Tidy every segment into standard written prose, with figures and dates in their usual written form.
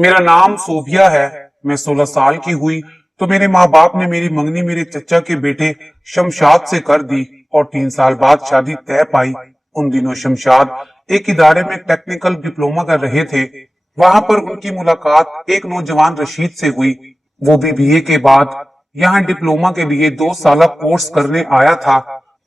मेरा नाम सोफिया है। मैं 16 साल की हुई तो मेरे माँ बाप ने मेरी मंगनी मेरे चचा के बेटे शमशाद से कर दी और 3 साल बाद शादी तय पाई। उन दिनों शमशाद एक इदारे में टेक्निकल डिप्लोमा कर रहे थे। वहां पर उनकी मुलाकात एक नौजवान रशीद से हुई। वो भी बीए के बाद यहाँ डिप्लोमा के लिए 2 साल कोर्स करने आया था।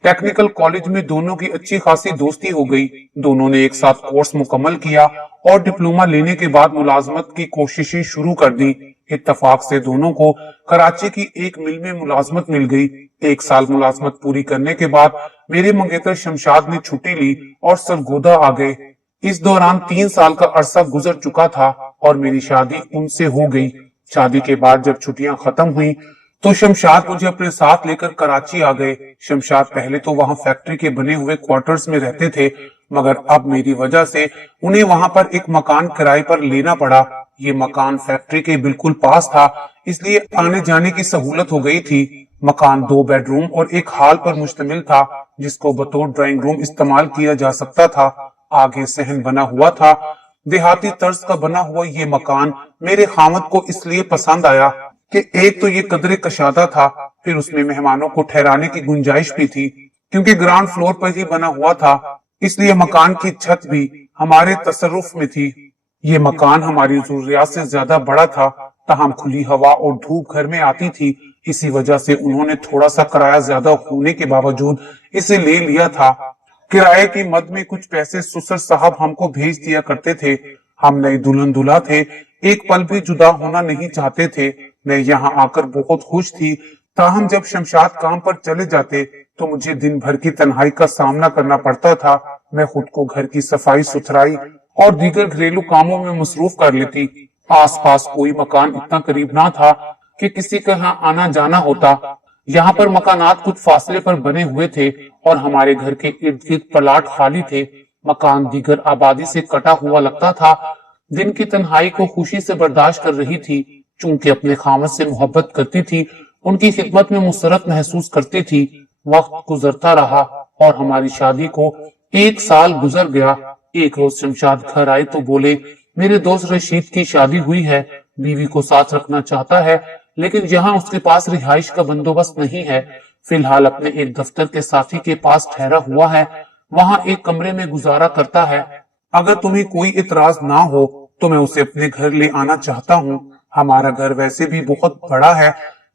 टेक्निकल कॉलेज में दोनों की अच्छी खासी दोस्ती हो गई। दोनों ने एक साथ कोर्स मुकम्मल किया और डिप्लोमा लेने के बाद मुलाजमत की कोशिशें शुरू कर दी। इत्तफाक से दोनों को कराची की एक मिल में मुलाजमत मिल गई। 1 साल मुलाजमत पूरी करने के बाद मेरे मंगेतर शमशाद ने छुट्टी ली और सरगोदा आ गए। इस दौरान 3 साल का अरसा गुजर चुका था और मेरी शादी उनसे हो गई। शादी के बाद जब छुट्टियां खत्म हुई तो शमशाद मुझे अपने साथ लेकर कराची आ गए। शमशाद पहले तो वहां फैक्ट्री के बने हुए क्वार्टर्स में रहते थे, मगर अब मेरी वजह से उन्हें वहां पर एक मकान किराए पर लेना पड़ा। ये मकान फैक्ट्री के बिल्कुल पास था, इसलिए आने जाने की सहूलत हो गई थी। मकान 2 बेडरूम और एक हॉल पर मुश्तमिल था, जिसको बतौर ड्राइंग रूम इस्तेमाल किया जा सकता था। आगे सहन बना हुआ था। देहाती तर्ज का बना हुआ ये मकान मेरे खामद को इसलिए पसंद आया कि एक तो ये कदरे कशादा था, फिर उसमें मेहमानों को ठहराने की गुंजाइश भी थी। क्योंकि ग्राउंड फ्लोर पर ही बना हुआ था, इसलिए मकान की छत भी हमारे तसर्रुफ में थी। ये मकान हमारी जरूरियात से ज्यादा बड़ा था, तहम खुली हवा और धूप घर में आती थी। इसी वजह से उन्होंने थोड़ा सा किराया ज्यादा होने के बावजूद इसे ले लिया था। किराए की मद में कुछ पैसे ससुर साहब हमको भेज दिया करते थे। हम नए दुल्हन दूल्हा थे, एक पल भी जुदा होना नहीं चाहते थे। मैं यहाँ आकर बहुत खुश थी। ताहम जब शमशाद काम पर चले जाते तो मुझे दिन भर की तन्हाई का सामना करना पड़ता था। मैं खुद को घर की सफाई सुथराई और दीगर घरेलू कामों में मसरूफ कर लेती। आस पास कोई मकान इतना करीब ना था कि किसी का यहाँ आना जाना होता। यहाँ पर मकानात कुछ फासले पर बने हुए थे और हमारे घर के इर्द गिर्द प्लाट खाली थे। मकान दीगर आबादी से कटा हुआ लगता था। दिन की तन्हाई को खुशी से बर्दाश्त कर रही थी। चूंकि अपने खामद से मोहब्बत करती थी, उनकी खिदमत में मुसरत महसूस करती थी। वक्त गुजरता रहा और हमारी शादी को 1 साल गुजर गया। एक रोज शमशाद घर आए तो बोले, मेरे दोस्त रशीद की शादी हुई है, बीवी को साथ रखना चाहता है, लेकिन यहाँ उसके पास रिहाइश का बंदोबस्त नहीं है। फिलहाल अपने एक दफ्तर के साथी के पास ठहरा हुआ है, वहाँ एक कमरे में गुजारा करता है। अगर तुम्हें कोई इतराज ना हो तो मैं उसे अपने घर ले आना चाहता हूँ। हमारा घर वैसे भी बहुत बड़ा है,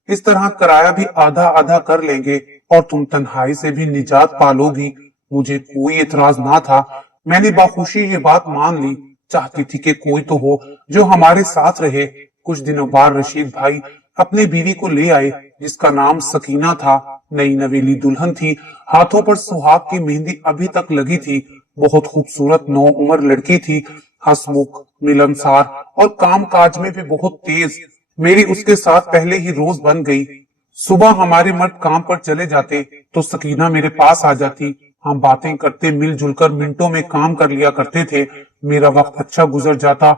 इस तरह किराया भी आधा आधा कर लेंगे और तुम तन्हाई से भी निजात पालोगी। मुझे कोई इतराज ना था। मैंने बाखुशी ये बात मान ली। चाहती थी कि कोई तो हो जो हमारे साथ रहे। कुछ दिनों बाद रशीद भाई अपनी बीवी को ले आए, जिसका नाम सकीना था। नई नवेली दुल्हन थी, हाथों पर सुहाग की मेहंदी अभी तक लगी थी। बहुत खूबसूरत नौ उम्र लड़की थी, हंसमुख, मिलनसार और काम काज में भी बहुत तेज। मेरी उसके साथ पहले ही रोज बन गई। सुबह हमारे मर्द काम पर चले जाते तो सकीना मेरे पास आ जाती। हम बातें करते मिलजुल कर मिनटों में काम कर लिया करते थे। मेरा वक्त अच्छा गुजर जाता।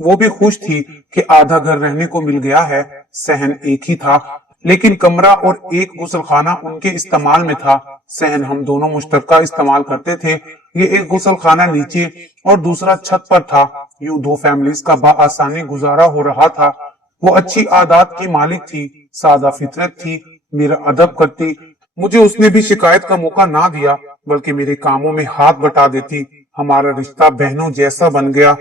वो भी खुश थी कि आधा घर रहने को मिल गया है। सहन एक ही था, लेकिन कमरा और एक गुसलखाना उनके इस्तेमाल में था। सहन हम दोनों मुश्तरका इस्तेमाल करते थे। ये एक गुसलखाना नीचे और दूसरा छत पर था। यूं 2 फैमिलीज का बआसानी गुजारा हो रहा था। वो अच्छी आदत की मालिक थी, सादा फितरत थी, मेरा अदब करती। मुझे उसने भी शिकायत का मौका ना दिया, बल्कि मेरे कामों में हाथ बटा देती। हमारा रिश्ता बहनों जैसा बन गया।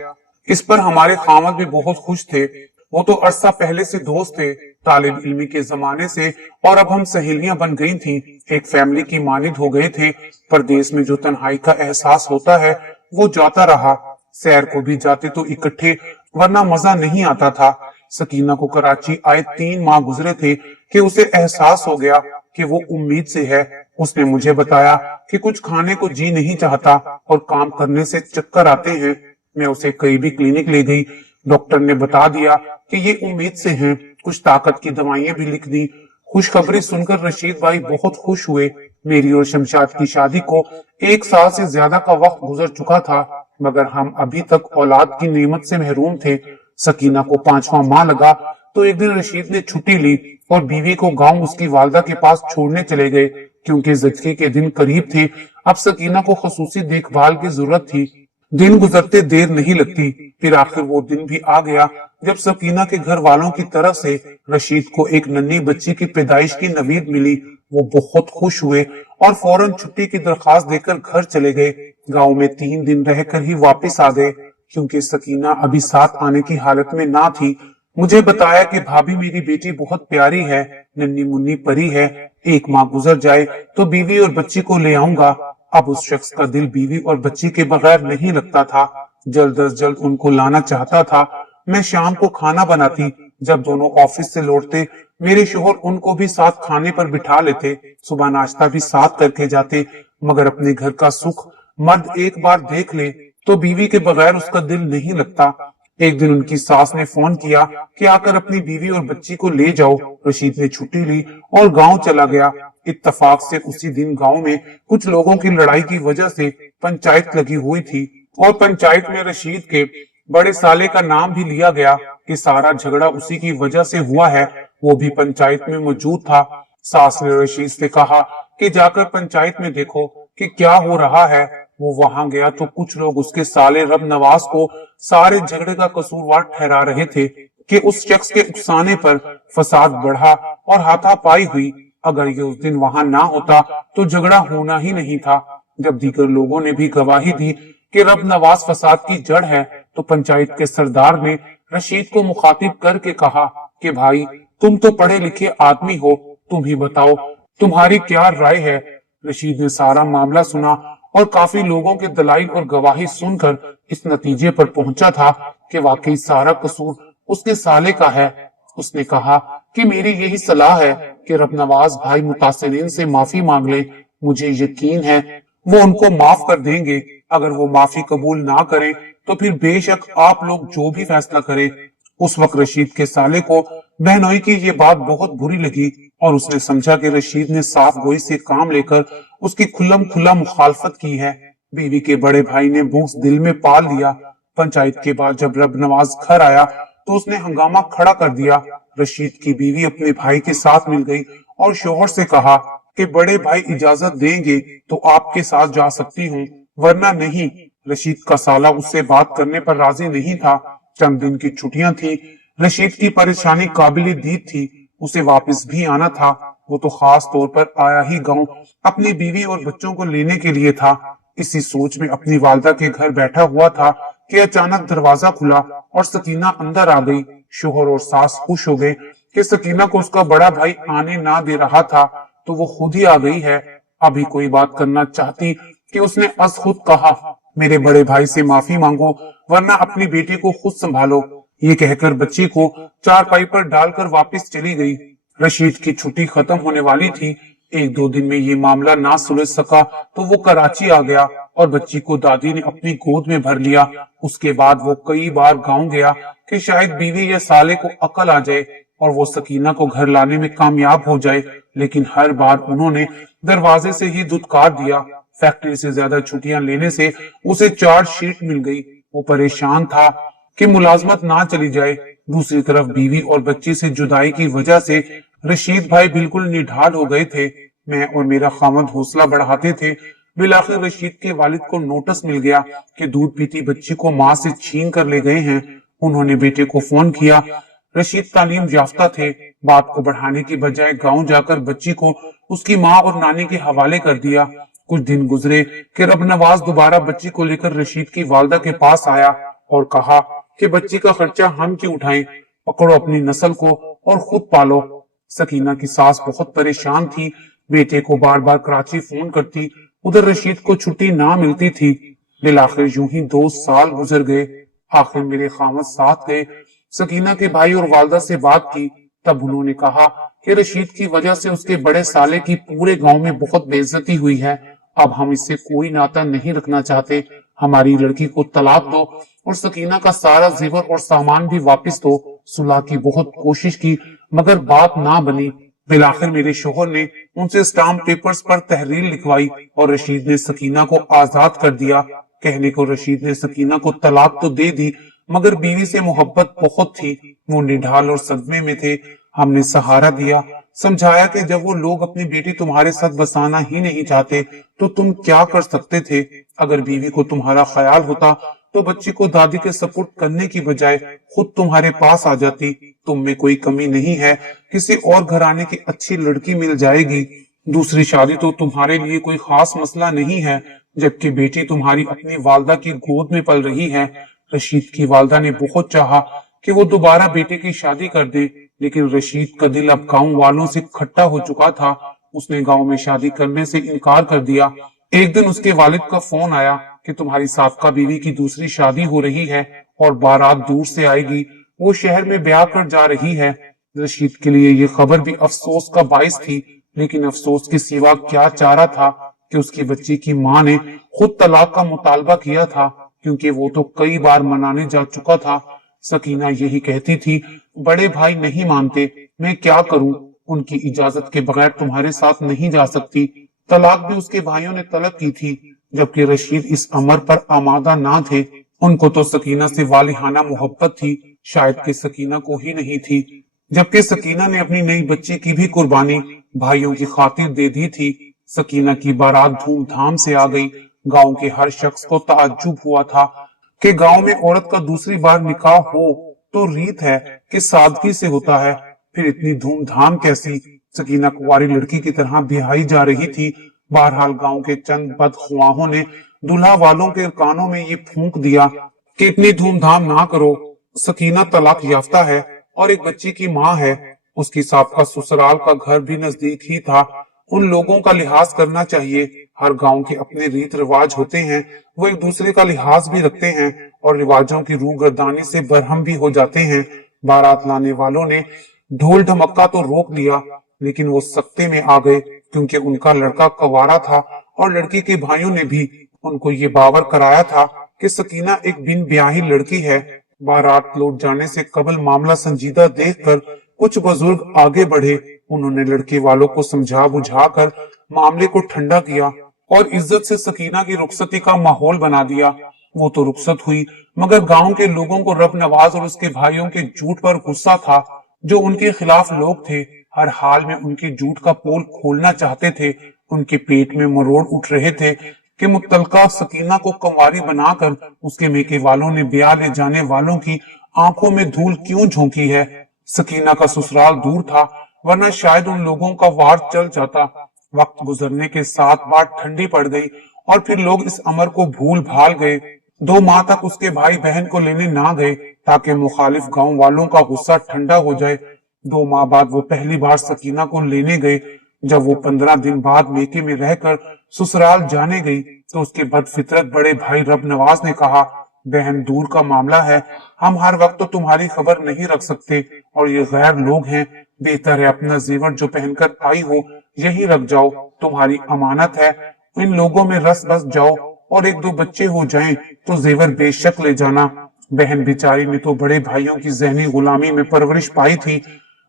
इस पर हमारे खामद भी बहुत खुश थे। वो तो अरसा पहले से दोस्त थे, तालिब इल्मी के जमाने से, और अब हम सहेलियां बन गई थीं। एक फैमिली की मानिद हो गए थे। परदेश में जो तन्हाई का एहसास होता है वो जाता रहा। सैर को भी जाते तो इकट्ठे, वरना मजा नहीं आता था। सकीना को कराची आए 3 माह गुजरे थे कि उसे एहसास हो गया कि वो उम्मीद से है। उसने मुझे बताया कि कुछ खाने को जी नहीं चाहता और काम करने से चक्कर आते हैं। मैं उसे करीबी क्लिनिक ले गई। डॉक्टर ने बता दिया कि ये उम्मीद से हैं। कुछ ताकत की दवाइयां भी लिख दी। खुशखबरी सुनकर रशीद भाई बहुत खुश हुए। मेरी और शमशाद की शादी को 1 साल से ज्यादा का वक्त गुजर चुका था, मगर हम अभी तक औलाद की नेमत से महरूम थे। सकीना को 5वां माह लगा तो एक दिन रशीद ने छुट्टी ली और बीवी को गांव उसकी वालदा के पास छोड़ने चले गए। क्योंकि ज़चके के दिन करीब थे, अब सकीना को खसूसी देखभाल की जरूरत थी। दिन गुजरते देर नहीं लगती। फिर आखिर वो दिन भी आ गया जब सकीना के घर वालों की तरफ से रशीद को एक नन्ही बच्ची की पैदाइश की नवीद मिली। वो बहुत खुश हुए और फौरन छुट्टी की दरखास्त देकर घर चले गए। गांव में 3 दिन रहकर ही वापस आ गए, क्योंकि सकीना अभी साथ आने की हालत में ना थी। मुझे बताया कि भाभी मेरी बेटी बहुत प्यारी है, नन्ही मुन्नी परी है, एक माँ गुजर जाए तो बीवी और बच्ची को ले आऊंगा। अब उस शख्स का दिल बीवी और बच्ची के बगैर नहीं लगता था। जल्द अज जल्द उनको लाना चाहता था। मैं शाम को खाना बनाती। जब दोनों ऑफिस से लौटते मेरे शोहर उनको भी साथ खाने पर बिठा लेते। सुबह नाश्ता भी साथ करके जाते। मगर अपने घर का सुख मर्द एक बार देख ले तो बीवी के बगैर उसका दिल नहीं लगता। एक दिन उनकी सास ने फोन किया कि आकर अपनी बीवी और बच्ची को ले जाओ। रशीद ने छुट्टी ली और गांव चला गया। इत्तफाक से उसी दिन गांव में कुछ लोगों की लड़ाई की वजह से पंचायत लगी हुई थी और पंचायत में रशीद के बड़े साले का नाम भी लिया गया कि सारा झगड़ा उसी की वजह से हुआ है। वो भी पंचायत में मौजूद था। सास ने रशीद से कहा कि जाकर पंचायत में देखो कि क्या हो रहा है। वो वहां गया तो कुछ लोग उसके साले रब नवाज को सारे झगड़े का कसूरवार ठहरा रहे थे कि उस शख्स के उकसाने पर फसाद बढ़ा और हाथापाई हुई। अगर ये उस दिन वहां ना होता तो झगड़ा होना ही नहीं था। जब दीगर लोगों ने भी गवाही दी कि रब नवाज फसाद की जड़ है, तो पंचायत के सरदार ने रशीद को मुखातिब करके कहा कि भाई तुम तो पढ़े लिखे आदमी हो, तुम ही बताओ तुम्हारी क्या राय है। रशीद ने सारा मामला सुना और काफी लोगों के दलाइल और गवाही सुनकर इस नतीजे पर पहुंचा था कि वाकई सारा कसूर उसके साले का है। उसने कहा कि मेरी यही सलाह है कि रब नवाज भाई मुतासिरीन से माफी मांग ले। मुझे यकीन है वो उनको माफ कर देंगे। अगर वो माफी कबूल ना करें तो फिर बेशक आप लोग जो भी फैसला करें। उस वक्त रशीद के साले को बहनोई की ये बात बहुत बुरी लगी और उसने समझा कि रशीद ने साफ गोई से काम लेकर उसकी खुल्लम खुल्ला मुखालफत की है। बीवी के बड़े भाई ने बुग्ज दिल में पाल लिया। पंचायत के बाद जब रब नवाज घर आया तो उसने हंगामा खड़ा कर दिया। रशीद की बीवी अपने भाई के साथ मिल गई और शोहर से कहा कि बड़े भाई इजाजत देंगे तो आपके साथ जा सकती हूँ, वरना नहीं। रशीद का साला उससे बात करने पर राजी नहीं था। चंद दिन की छुट्टियां थी। रशीद की परेशानी काबिल दीद थी। उसे वापस भी आना था। वो तो खास तौर पर आया ही गांव अपनी बीवी और बच्चों को लेने के लिए था। इसी सोच में अपनी वालदा के घर बैठा हुआ था कि अचानक दरवाजा खुला और सकीना अंदर आ गई। शोहर और सास खुश हो गए कि सकीना को उसका बड़ा भाई आने ना दे रहा था तो वो खुद ही आ गई है। अभी कोई बात करना चाहती कि उसने अस खुद कहा, मेरे बड़े भाई से माफी मांगो वरना अपनी बेटी को खुद संभालो। ये कहकर बच्ची को चारपाई पर डालकर वापस चली गई। रशीद की छुट्टी खत्म होने वाली थी। 1-2 दिन में ये मामला ना सुलझ सका तो वो कराची आ गया और बच्ची को दादी ने अपनी गोद में भर लिया। उसके बाद वो कई बार गांव गया कि शायद बीवी या साले को अकल आ जाए और वो सकीना को घर लाने में कामयाब हो जाए, लेकिन हर बार उन्होंने दरवाजे से ही धुतकार दिया। फैक्ट्री से ज्यादा छुट्टियां लेने से उसे चार्ज शीट मिल गई। वो परेशान था कि मुलाजमत ना चली जाए। दूसरी तरफ बीवी और बच्ची से जुदाई की वजह से रशीद भाई बिल्कुल निढाल हो गए थे। मैं और मेरा खामद हौसला बढ़ाते थे। बिलाखिर रशीद के वालिद को नोटिस मिल गया कि दूध पीती बच्ची को माँ से छीन कर ले गए हैं। उन्होंने बेटे को फोन किया। रशीद तालीम याफ्ता थे। बात को बढ़ाने की बजाय गांव जाकर बच्ची को उसकी माँ और नानी के हवाले कर दिया। कुछ दिन गुजरे कि रब नवाज दोबारा बच्ची को लेकर रशीद की वालदा के पास आया और कहा कि बच्ची का खर्चा हम क्यों उठाएं, पकड़ो अपनी नस्ल को और खुद पालो। सकीना की सास बहुत परेशान थी। बेटे को बार बार कराची फोन करती, उधर रशीद को छुट्टी ना मिलती थी। बिलाखिर यूं ही 2 साल गुजर गए। आखिर मेरे खामद साथ गए। सकीना के भाई और वालदा से बात की। तब उन्होंने कहा कि रशीद की वजह से उसके बड़े साले की पूरे गांव में बहुत बेइज्जती हुई है। अब हम इससे कोई नाता नहीं रखना चाहते। हमारी लड़की को तलाक दो और सकीना का सारा जेवर और सामान भी वापस दो। सुलह की बहुत कोशिश की मगर बात ना बनी। बिलाखिर मेरे शोहर ने उनसे स्टाम्प पेपर्स पर तहरीर लिखवाई और रशीद ने सकीना को आजाद कर दिया। कहने को रशीद ने सकीना को तलाक तो दे दी मगर बीवी से मोहब्बत बहुत थी। वो निढाल और सदमे में थे। हमने सहारा दिया। समझाया कि जब वो लोग अपनी बेटी तुम्हारे साथ बसाना ही नहीं चाहते तो तुम क्या कर सकते थे। अगर बीवी को तुम्हारा ख्याल होता तो बच्ची को दादी के सपोर्ट करने की बजाय खुद तुम्हारे पास आ जाती। तुम में कोई कमी नहीं है, किसी और घराने की अच्छी लड़की मिल जाएगी। दूसरी शादी तो तुम्हारे लिए कोई खास मसला नहीं है, जबकि बेटी तुम्हारी अपनी वालदा की गोद में पल रही है। रशीद की वालदा ने बहुत चाहा कि वो दोबारा बेटे की शादी कर दे, लेकिन रशीद का दिल अब गांव वालों से खट्टा हो चुका था। उसने गांव में शादी करने से इनकार कर दिया। एक दिन उसके वालिद का फोन आया कि तुम्हारी साबका बीवी की दूसरी शादी हो रही है और बारात दूर से आएगी, वो शहर में ब्याह कर जा रही है। रशीद के लिए ये खबर भी अफसोस का बाइस थी, लेकिन अफसोस के सिवा क्या चारा था कि उसकी बच्ची की माँ ने खुद तलाक का मुतालबा किया था, क्योंकि वो तो कई बार मनाने जा चुका था। सकीना यही कहती थी, बड़े भाई नहीं मानते, मैं क्या करूं, उनकी इजाजत के बगैर तुम्हारे साथ नहीं जा सकती। तलाक भी उसके भाइयों ने तलब की थी, जबकि रशीद इस अमर पर आमादा ना थे। उनको तो सकीना से वालिहाना मोहब्बत थी, शायद कि सकीना को ही नहीं थी। जबकि सकीना ने अपनी नई बच्ची की भी कुर्बानी भाइयों की खातिर दे दी थी। सकीना की बारात धूमधाम से आ गई। गांव के हर शख्स को ताज्जुब हुआ था कि गांव में औरत का दूसरी बार निकाह हो तो रीत है कि सादगी से होता है, फिर इतनी धूमधाम कैसी। सकीना कुंवारी लड़की की तरह बिहाई जा रही थी। बहरहाल गांव के चंद बदख्वाहों ने दूल्हा वालों के कानों में ये फूंक दिया कि इतनी धूमधाम ना करो, सकीना तलाक याफ्ता है और एक बच्ची की माँ है। उसकी साबका ससुराल का घर भी नजदीक ही था। उन लोगों का लिहाज करना चाहिए। हर गांव के अपने रीत रिवाज होते हैं, वो एक दूसरे का लिहाज भी रखते हैं और रिवाजों की रूगर्दानी से बरहम भी हो जाते हैं। बारात लाने वालों ने ढोल ढमक्का तो रोक लिया, लेकिन वो सख्ते में आ गए, क्योंकि उनका लड़का कंवारा था और लड़की के भाइयों ने भी उनको ये बावर कराया था कि सकीना एक बिन ब्याही लड़की है। बारात लौट जाने से कबल मामला संजीदा देखकर कुछ बुजुर्ग आगे बढ़े। उन्होंने लड़के वालों को समझा बुझाकर मामले को ठंडा किया और इज्जत से सकीना की रुखसती का माहौल बना दिया। वो तो रुखसत हुई, मगर गांव के लोगों को रब नवाज और उसके भाइयों के झूठ पर गुस्सा था। जो उनके खिलाफ लोग थे, हर हाल में उनके झूठ का पोल खोलना चाहते थे। उनके पेट में मरोड़ उठ रहे थे कि मुतलका सकीना को कंवारी बनाकर उसके मेके वालों ने ब्याह ले जाने वालों की आंखों में धूल क्यों झोंकी है। सकीना का ससुराल दूर था, वरना शायद उन लोगों का वार चल जाता। वक्त गुजरने के साथ बात ठंडी पड़ गई और फिर लोग इस अमर को भूल भाल गए। 2 माह तक उसके भाई बहन को लेने ना गए ताकि मुखालिफ गांव वालों का गुस्सा ठंडा हो जाए। 2 माह बाद वो पहली बार सकीना को लेने गए। जब वो 15 दिन बाद मेके में रहकर ससुराल जाने गई तो उसके बदफितरत बड़े भाई रब नवाज ने कहा, बहन दूर का मामला है, हम हर वक्त तो तुम्हारी खबर नहीं रख सकते और ये गैर लोग हैं, बेहतर है अपना जेवर जो पहनकर आई हो यही रख जाओ, तुम्हारी अमानत है। इन लोगों में रस बस जाओ और 1-2 बच्चे हो जाएं तो जेवर बेशक ले जाना। बहन बेचारी ने तो बड़े भाइयों की जहनी गुलामी में परवरिश पाई थी।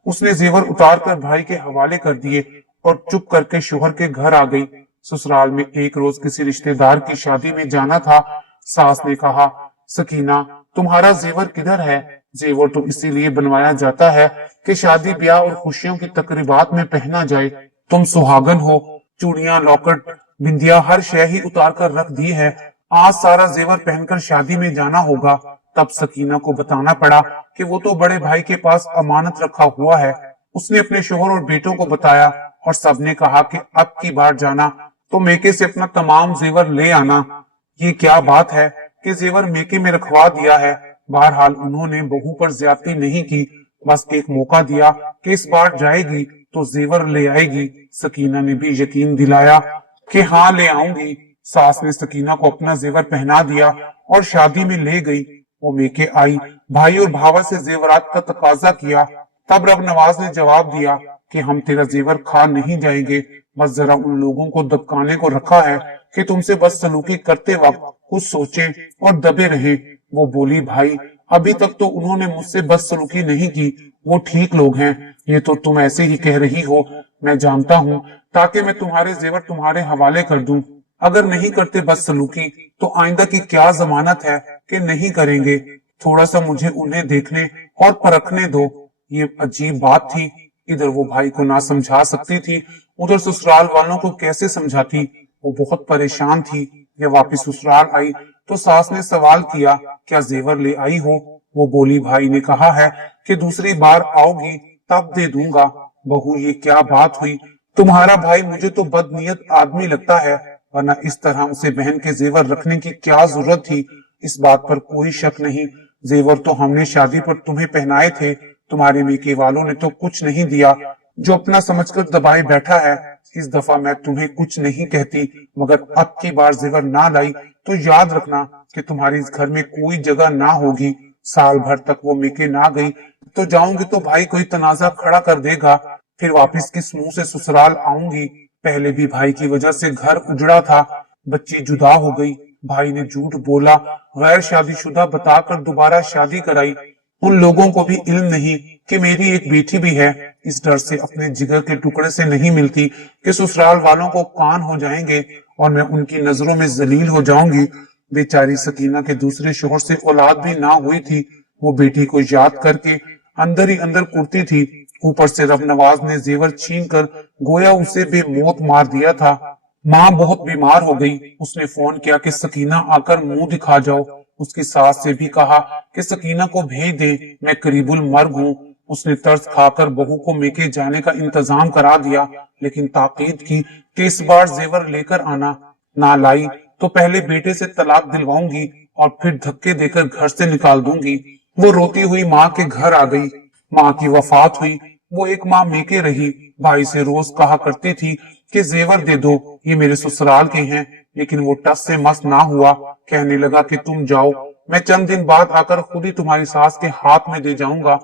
उसने जेवर उतार कर भाई के हवाले कर दिए और चुप करके शोहर के घर आ गई। ससुराल में एक रोज किसी रिश्तेदार की शादी में जाना था। सास ने कहा, सकीना तुम्हारा जेवर किधर है? जेवर तो इसीलिए बनवाया जाता है कि शादी ब्याह और खुशियों की तकरीबात में पहना जाए। तुम सुहागन हो, चूड़ियां लॉकेट बिंदिया हर शय ही उतार कर रख दी है, आज सारा जेवर पहनकर शादी में जाना होगा। तब सकीना को बताना पड़ा कि वो तो बड़े भाई के पास अमानत रखा हुआ है। उसने अपने शोहर और बेटों को बताया और सबने कहा कि अब की बार जाना तो मेके से अपना तमाम जेवर ले आना। ये क्या बात है कि जेवर मेके में रखवा दिया है। बहरहाल उन्होंने बहू पर ज्यादती नहीं की, बस एक मौका दिया कि इस बार जाएगी तो जेवर ले आएगी। सकीना ने भी यकीन दिलाया कि हाँ ले आऊंगी। सास ने सकीना को अपना जेवर पहना दिया और शादी में ले गई। वो मेके आई, भाई और भावा से जेवरात का तकाजा किया। तब रब नवाज ने जवाब दिया कि हम तेरा जेवर खा नहीं जाएंगे, बस जरा उन लोगों को दबकाने को रखा है कि तुमसे बदसलूकी करते वक्त कुछ सोचें और दबे रहे। वो बोली, भाई अभी तक तो उन्होंने मुझसे बदसलूकी नहीं की, वो ठीक लोग हैं। ये तो तुम ऐसे ही कह रही हो, मैं जानता हूँ, ताकि मैं तुम्हारे जेवर तुम्हारे हवाले कर दूं। अगर नहीं करते बदसलूकी तो आइंदा की क्या जमानत है कि नहीं करेंगे। थोड़ा सा मुझे उन्हें देखने और परखने दो। ये अजीब बात थी, इधर वो भाई को ना समझा सकती थी, उधर ससुराल वालों को कैसे समझाती। वो बहुत परेशान थी। जब वापिस ससुराल आई तो सास ने सवाल किया, क्या जेवर ले आई हो? वो बोली, भाई ने कहा है कि दूसरी बार आओगी तब दे दूंगा। बहू, ये क्या बात हुई? तुम्हारा भाई मुझे तो बदनीयत आदमी लगता है, वरना इस तरह उसे बहन के जेवर रखने की क्या जरूरत थी? इस बात पर कोई शक नहीं, जेवर तो हमने शादी पर तुम्हें पहनाए थे, तुम्हारे मेके वालों ने तो कुछ नहीं दिया, जो अपना समझकर दबाए बैठा है। इस दफा मैं तुम्हें कुछ नहीं कहती, मगर अब की बार जेवर ना लाई तो याद रखना कि तुम्हारी इस घर में कोई जगह ना होगी। साल भर तक वो मेके ना गई तो जाऊंगी तो भाई कोई तनाजा खड़ा कर देगा, फिर वापस किस मुंह से ससुराल आऊंगी? पहले भी भाई की वजह से घर उजड़ा था, बच्ची जुदा हो गई, भाई ने झूठ बोला, गैर शादीशुदा बताकर दोबारा शादी कराई। उन लोगों को भी इल्म नहीं कि मेरी एक बेटी भी है। इस डर से अपने जिगर के टुकड़े से नहीं मिलती कि ससुराल वालों को कान हो जाएंगे और मैं उनकी नजरों में जलील हो जाऊंगी। बेचारी सकीना के दूसरे शोहर से औलाद भी ना हुई थी। वो बेटी को याद करके अंदर ही अंदर कुर्ती थी। ऊपर से रब नवाज ने जेवर छीन कर गोया उसे बेमौत मार दिया था। माँ बहुत बीमार हो गई। उसने फोन किया कि सकीना आकर मुंह दिखा जाओ। उसकी सास से भी कहा कि सकीना को भेज दे, मैं करीबुल मर्ग हूँ। उसने तरस खाकर बहू को मेके जाने का इंतजाम करा दिया, लेकिन ताकीद की कि इस बार जेवर लेकर आना, ना लाई तो पहले बेटे से तलाक दिलवाऊंगी और फिर धक्के देकर घर से निकाल दूंगी। वो रोती हुई माँ के घर आ गई। माँ की वफात हुई। वो एक माँ मेके रही। भाई से रोज कहा करती थी कि जेवर दे दो, ये मेरे ससुराल के हैं, लेकिन वो टस से मस ना हुआ। कहने लगा कि तुम जाओ, मैं चंद दिन बाद आकर खुद ही तुम्हारी सास के हाथ में दे जाऊंगा,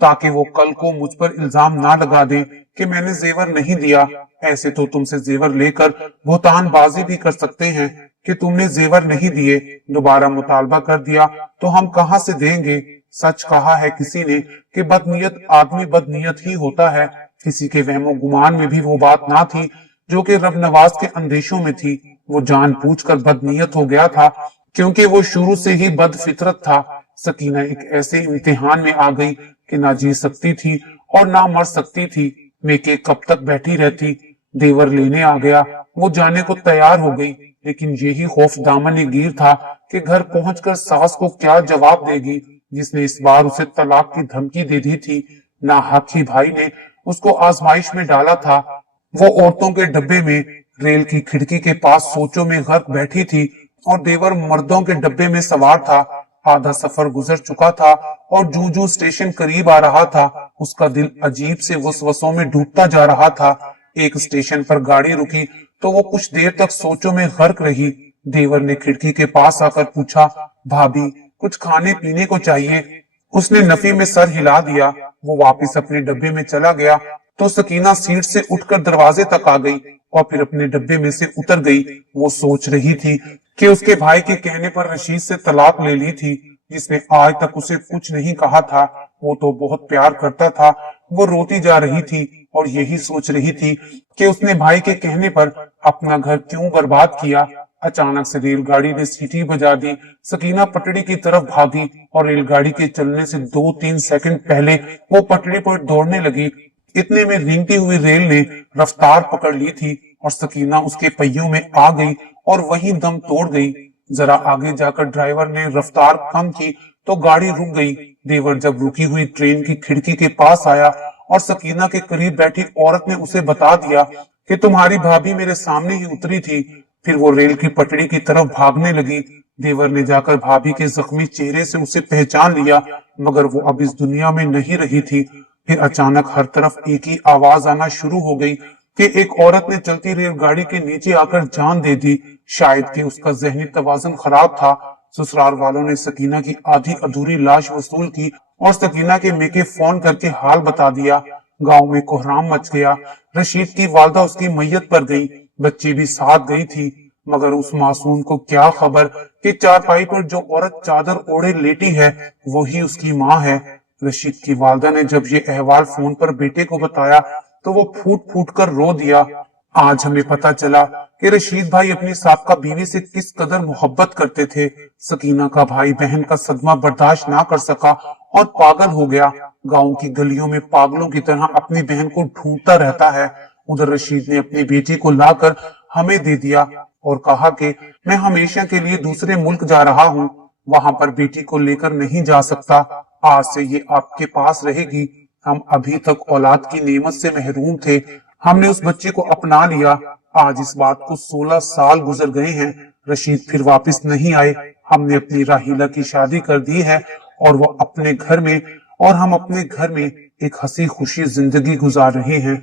ताकि वो कल को मुझ पर इल्जाम ना लगा दे कि मैंने जेवर नहीं दिया। ऐसे तो तुमसे जेवर लेकर भुतान बाजी भी कर सकते हैं कि तुमने जेवर नहीं दिए। दोबारा मुतालबा कर दिया तो हम कहां से देंगे? सच कहा है किसी ने कि बदनीयत आदमी बदनीयत ही होता है। किसी के वहमो गुमान में भी वो बात ना थी जो कि रब नवाज के अंदेशों में थी। वो जानबूझकर बदनीयत हो गया था, क्योंकि वो शुरू से ही बदफितरत था। सकीना एक ऐसे इम्तिहान में आ गई कि ना जी सकती थी और ना मर सकती थी। मेके कब तक बैठी रहती? देवर लेने आ गया। वो जाने को तैयार हो गई, लेकिन यही खौफ दामन गिर था कि घर पहुंचकर सास को क्या जवाब देगी, जिसने इस बार उसे तलाक की धमकी दे दी थी। ना हाथी भाई ने उसको आजमाइश में डाला था। वो औरतों के डब्बे में रेल की खिड़की के पास सोचों में गर्क बैठी थी और देवर मर्दों के डब्बे में सवार था। आधा सफर गुजर चुका था और जूं जूं स्टेशन करीब आ रहा था, उसका दिल अजीब से वसवसों में डूबता जा रहा था। एक स्टेशन पर गाड़ी रुकी तो वो कुछ देर तक सोचों में गर्क रही। देवर ने खिड़की के पास आकर पूछा, भाभी कुछ खाने पीने को चाहिए? उसने नफी में सर हिला दिया। वो वापस अपने डब्बे में चला गया तो सकीना सीट से उठकर दरवाजे तक आ गई और फिर अपने डब्बे में से उतर गई। वो सोच रही थी कि उसके भाई के कहने पर रशीद से तलाक ले ली थी, जिसने आज तक उसे कुछ नहीं कहा था। वो तो बहुत प्यार करता था। वो रोती जा रही थी और यही सोच रही थी कि उसने भाई के कहने पर अपना घर क्यों बर्बाद किया। अचानक से रेलगाड़ी ने सीटी बजा दी। सकीना पटड़ी की तरफ भागी और रेलगाड़ी के चलने से 2-3 सेकंड पहले वो पटड़ी पर दौड़ने लगी। इतने में रेंगती हुई रेल ने रफ्तार पकड़ ली थी और सकीना उसके पहियों में आ गई और वहीं दम तोड़ गई। जरा आगे जाकर ड्राइवर ने रफ्तार कम की तो गाड़ी रुक गई। देवर जब रुकी हुई ट्रेन की खिड़की के पास आया और सकीना के करीब बैठी औरत ने उसे बता दिया कि तुम्हारी भाभी मेरे सामने ही उतरी थी। फिर वो रेल की पटड़ी की तरफ भागने लगी। देवर ने जाकर भाभी के जख्मी चेहरे से उसे पहचान लिया, मगर वो अब इस दुनिया में नहीं रही थी। फिर अचानक हर तरफ एक ही आवाज आना शुरू हो गई कि एक औरत ने चलती रेलगाड़ी के नीचे आकर जान दे दी। शायद कि उसका जहनी तवाज़ुन खराब था। ससुराल वालों ने सकीना की आधी अधूरी लाश वसूल की और सकीना के मेके फोन करके हाल बता दिया। गांव में कोहराम मच गया। रशीद की वालदा उसकी मैयत पर गई, बच्ची भी साथ गई थी, मगर उस मासूम को क्या खबर कि चारपाई पर जो औरत चादर ओढ़े लेटी है वही उसकी माँ है। रशीद की वालदा ने जब ये अहवाल फोन पर बेटे को बताया तो वो फूट फूट कर रो दिया। आज हमें पता चला कि रशीद भाई अपनी साबका बीवी से किस कदर मोहब्बत करते थे। सकीना का भाई बहन का सदमा बर्दाश्त ना कर सका और पागल हो गया। गांव की गलियों में पागलों की तरह अपनी बहन को ढूंढता रहता है। उधर रशीद ने अपनी बेटी को लाकर हमें दे दिया और कहा कि मैं हमेशा के लिए दूसरे मुल्क जा रहा हूँ, वहां पर बेटी को लेकर नहीं जा सकता। आज से ये आपके पास रहेगी। हम अभी तक औलाद की नेमत से महरूम थे, हमने उस बच्चे को अपना लिया। आज इस बात को 16 साल गुजर गए हैं। रशीद फिर वापस नहीं आए। हमने अपनी राहीला की शादी कर दी है और वो अपने घर में और हम अपने घर में एक हंसी खुशी जिंदगी गुजार रहे हैं।